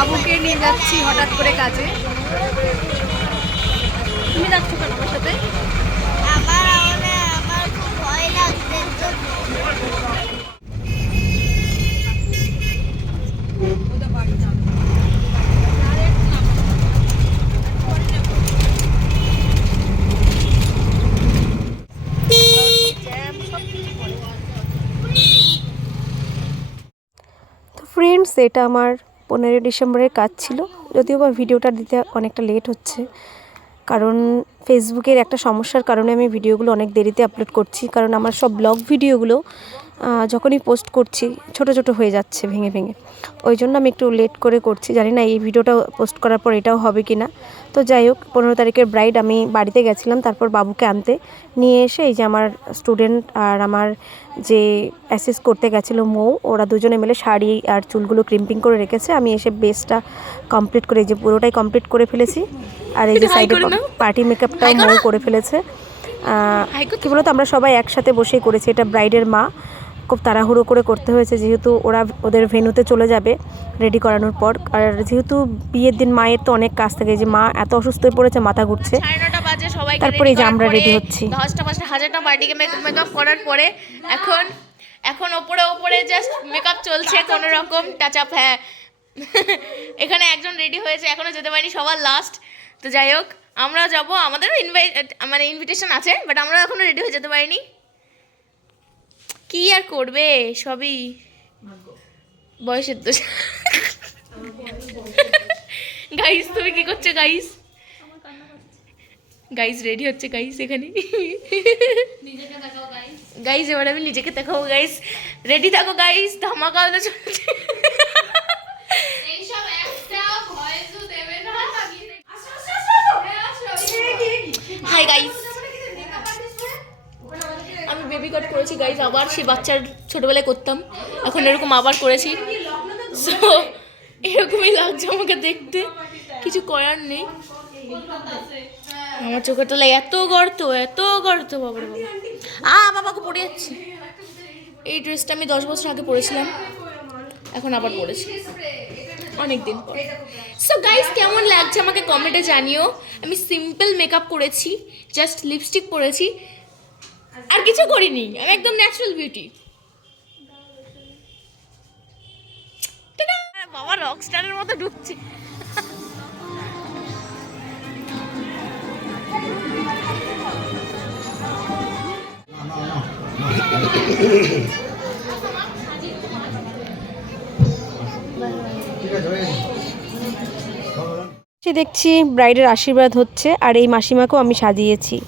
বাবুকে নিয়ে যাচ্ছি হঠাৎ করে কাজে। তুমি যাচ্ছ কেন আমার সাথে? আমার আমার খুব ভয় লাগছে তো। তো ফ্রেন্ডস এটা আমার পনেরোই ডিসেম্বরের কাজ ছিল। যদিও বা ভিডিওটা দিতে অনেকটা লেট হচ্ছে। কারণ ফেসবুকের একটা সমস্যার কারণে আমি ভিডিওগুলো অনেক দেরিতে আপলোড করছি। কারণ আমার সব ব্লগ ভিডিওগুলো যখনই পোস্ট করছি, ছোট ছোট হয়ে যাচ্ছে ভেঙে ভেঙে। ওই জন্য আমি একটু লেট করে করছি। জানি না এই ভিডিওটা পোস্ট করার পর এটাও হবে কি না তো যাই হোক, পনেরো তারিখের ব্রাইড আমি বাড়িতে গেছিলাম। তারপর বাবুকে আনতে নিয়ে এসে এই যে আমার স্টুডেন্ট আর আমার যে অ্যাসেস করতে গেছিল মৌ ওরা দুজনে মিলে শাড়ি আর চুলগুলো ক্রিম্পিং করে রেখেছে। আমি এসে বেসটা কমপ্লিট করে এই যে পুরোটাই কমপ্লিট করে ফেলেছি। আর এই যে সাইডে পার্টি মেকআপটাও মৌ করে ফেলেছে। কি বলতো আমরা সবাই একসাথে বসেই করেছি। এটা ব্রাইডের মা। খুব তাড়াহুড়ো করে করতে হয়েছে যেহেতু ওরা ওদের ভেন্যুতে চলে যাবে রেডি করানোর পর। আর যেহেতু বিয়ের দিন মায়ের তো অনেক কাজ থাকে যে মা এত অসুস্থ হয়ে পড়েছে মাথা ঘুরছে। বাজে সবাইকে তারপরে যে আমরা পরে, হচ্ছি। দশটা পাঁচটা হাজারটা পার্টিকে মেকআপ করার পরে এখন এখন ওপরে ওপরে জাস্ট মেকআপ চলছে কোনো রকম টাচ আপ হ্যাঁ। এখানে একজন রেডি হয়েছে এখনও যেতে পারিনি সবার লাস্ট তো যাই হোক আমরা যাব আমাদেরও ইনভাইট মানে ইনভিটেশন আছে বাট আমরা এখনও রেডি হয়ে যেতে পারিনি। কি আর করবে সবই বয়সের দোষ। গাইস তুমি কি করছ গাইস গাইস রেডি হচ্ছে গাইস এখানে? গাইস এবার আমি নিজেকে দেখাবো গাইস রেডি থাকো গাইস ধামাকা হলে চলছে। হাই গাইস আমি বেবি কাট করেছি গাইস আবার সেই বাচ্চার ছোটবেলায় করতাম। এখন এরকম আবার করেছি। সো এরকমই লাগছে আমাকে দেখতে। কিছু করার নেই। আমার চোখের তলায় এত গর্ত এত গর্ত, বাবার বাবা আ, বাবাকে পড়ে যাচ্ছে। এই ড্রেসটা আমি দশ বছর আগে পরেছিলাম। এখন আবার পরেছি। অনেক দিন পর। সো গাইস কেমন লাগছে আমাকে কমেন্টে জানিও। আমি সিম্পল মেকআপ করেছি জাস্ট লিপস্টিক পরেছি। আর কিছু করিনি, আমি একদম ন্যাচারাল বিউটি বাবা রকস্টারের মতো ঢুকছে। সে দেখছি ব্রাইডের আশীর্বাদ হচ্ছে, আর এই মাসিমাকেও আমি সাজিয়েছি।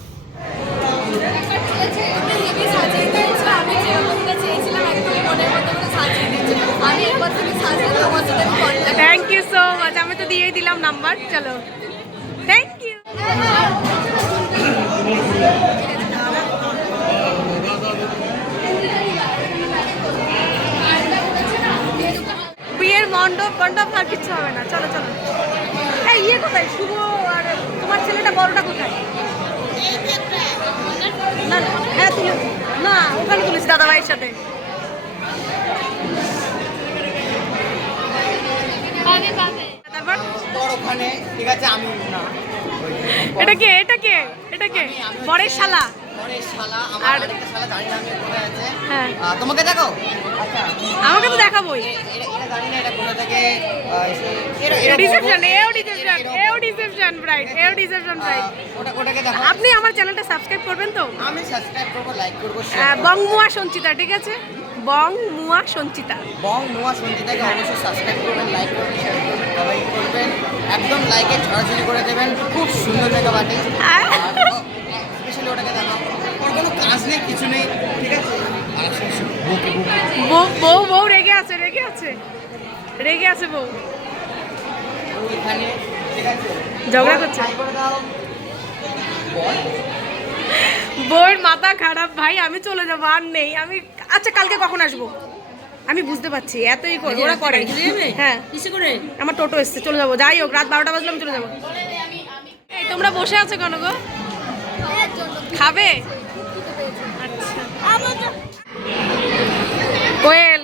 আমি তো দিয়েই দিলাম নাম্বার চলো। থ্যাংক ইউ বিয়ের মণ্ডপ মণ্ডপ আর কিচ্ছু হবে না চলো চলো এই ইয়ে কোথায় শুভ আর তোমার ছেলেটা বড়টা কোথায় না না, হ্যাঁ তুলে না ওখানে ভাইয়ের সাথে। তারপর? ঠিক আছে আমি না। এটা কে এটা কে এটা কে? বরের শালা। আর- হ্যাঁ। তোমাকে দেখো আচ্ছা। আমাকে তো দেখাবোই। এ- এরা এরা জানি না এটা কোথা থেকে আহ, এসে- এরা- এরা রিসেপশন বলবো- এও এরা- রিসেপশন এরা- এও রিসেপশন ব্রাইড এও রিসেপশন ব্রাইড আহ, ওটা ওটাকে দেখো আপনি আমার চ্যানেলটা সাবস্ক্রাইব করবেন তো? আমি সাবস্ক্রাইব করব লাইক করব বং মুয়া সঞ্চিতা ঠিক আছে? বং মুয়া সঞ্চিতা। বং নোয়া সঞ্চিতাকে অবশ্যই সাবস্ক্রাইব করবেন লাইক করবেন শেয়ার করবেন সবাই করবেন। একদম লাইকে ছড়াছড়ি করে দেবেন। খুব সুন্দর মেকআপ আর্টিস্ট আহ। স্পেশালি ওটাকে দেখো ওর কোনো কাজ নেই কিছু নেই ঠিক আছে? আর সে সে বুকে বুকে বউ বউ বউ রেগে আছে রেগে আছে। রেগে আছে বউ। ওইখানে ঠিক আছে? ঝগড়া করছে। হাই করে দাও। বল। বউয়ের মাথা খারাপ ভাই আমি চলে যাব আর নেই। আমি আচ্ছা কালকে কখন আসব? আমি বুঝতে পারছি এতই করে ওরা করে। হ্যাঁ। কিসে করে? আমার টোটো এসছে চলে যাব। যাই হোক রাত বারোটা বাজলে আমি চলে যাব। এই তোমরা বসে আছো কেন গো? খাবে? আচ্ছা। কোয়েল।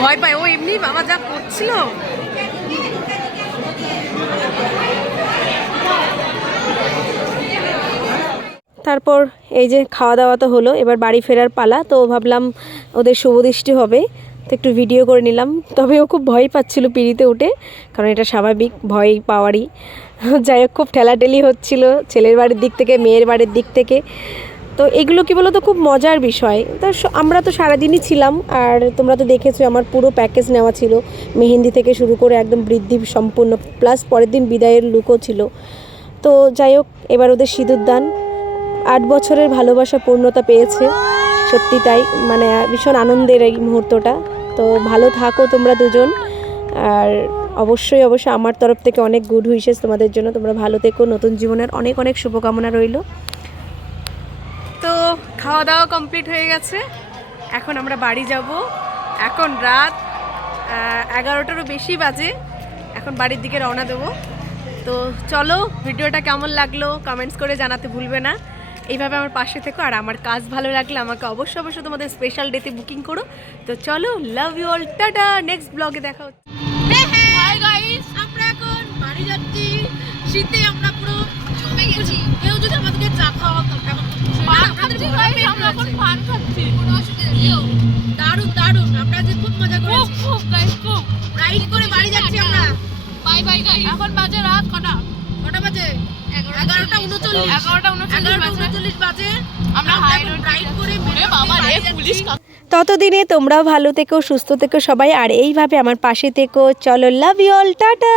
ভয় পায়, ও এমনি বাবা যা করছিল। তারপর এই যে খাওয়া দাওয়া তো হলো, এবার বাড়ি ফেরার পালা, তো ভাবলাম ওদের শুভদৃষ্টি হবে, তো একটু ভিডিও করে নিলাম। তবে ও খুব ভয় পাচ্ছিল পিড়িতে উঠে, কারণ এটা স্বাভাবিক, ভয় পাওয়ারই। যাই হোক, খুব ঠেলাঠেলি হচ্ছিল ছেলের বাড়ির দিক থেকে, মেয়ের বাড়ির দিক থেকে। তো এগুলো কি বলো তো খুব মজার বিষয়। তো আমরা তো সারাদিনই ছিলাম, আর তোমরা তো দেখেছ, আমার পুরো প্যাকেজ নেওয়া ছিল। মেহেন্দি থেকে শুরু করে একদম বৃদ্ধি সম্পূর্ণ প্লাস পরের দিন বিদায়ের লুকও ছিল। তো যাই হোক, এবার ওদের সিঁদুর দান। আট বছরের ভালোবাসা পূর্ণতা পেয়েছে, সত্যি তাই মানে ভীষণ আনন্দের এই মুহূর্তটা। তো ভালো থাকো তোমরা দুজন, আর অবশ্যই অবশ্যই আমার তরফ থেকে অনেক গুড উইশেস তোমাদের জন্য। তোমরা ভালো থেকো, নতুন জীবনের অনেক অনেক শুভকামনা রইল। তো খাওয়া দাওয়া কমপ্লিট হয়ে গেছে। এখন আমরা বাড়ি যাব। এখন রাত এগারোটারও বেশি বাজে। এখন বাড়ির দিকে রওনা দেবো। তো চলো, ভিডিওটা কেমন লাগল কমেন্টস করে জানাতে ভুলবে না। এইভাবে আমার পাশে থেকো আর আমার কাজ ভালো লাগলে আমাকে অবশ্যই অবশ্যই তোমাদের স্পেশাল ডেতে বুকিং করো। তো চলো love you all tata! Next ব্লগে দেখা হচ্ছে। শীতে আমরা পুরো জমে গেছি। কেউ যদি আমাদেরকে চা খাওয়া আমরা এখন পান খাচ্ছি। দারুণ দারুণ। আমরা যে খুব মজা করেছি। খুব গাইস খুব। রাইড করে বাড়ি যাচ্ছি আমরা। বাই বাই গাইস এখন বাজে রাত কটা? কটা বাজে? এগারোটা উনচল্লিশ। এগারোটা উনচল্লিশ বাজে। আমরা রাইড করে বাবা রে পুলিশ ততদিনে তোমরাও ভালো থেকো সুস্থ থেকো সবাই। আর এইভাবে আমার পাশে থেকো। চলো লাভ ইউ অল টাটা!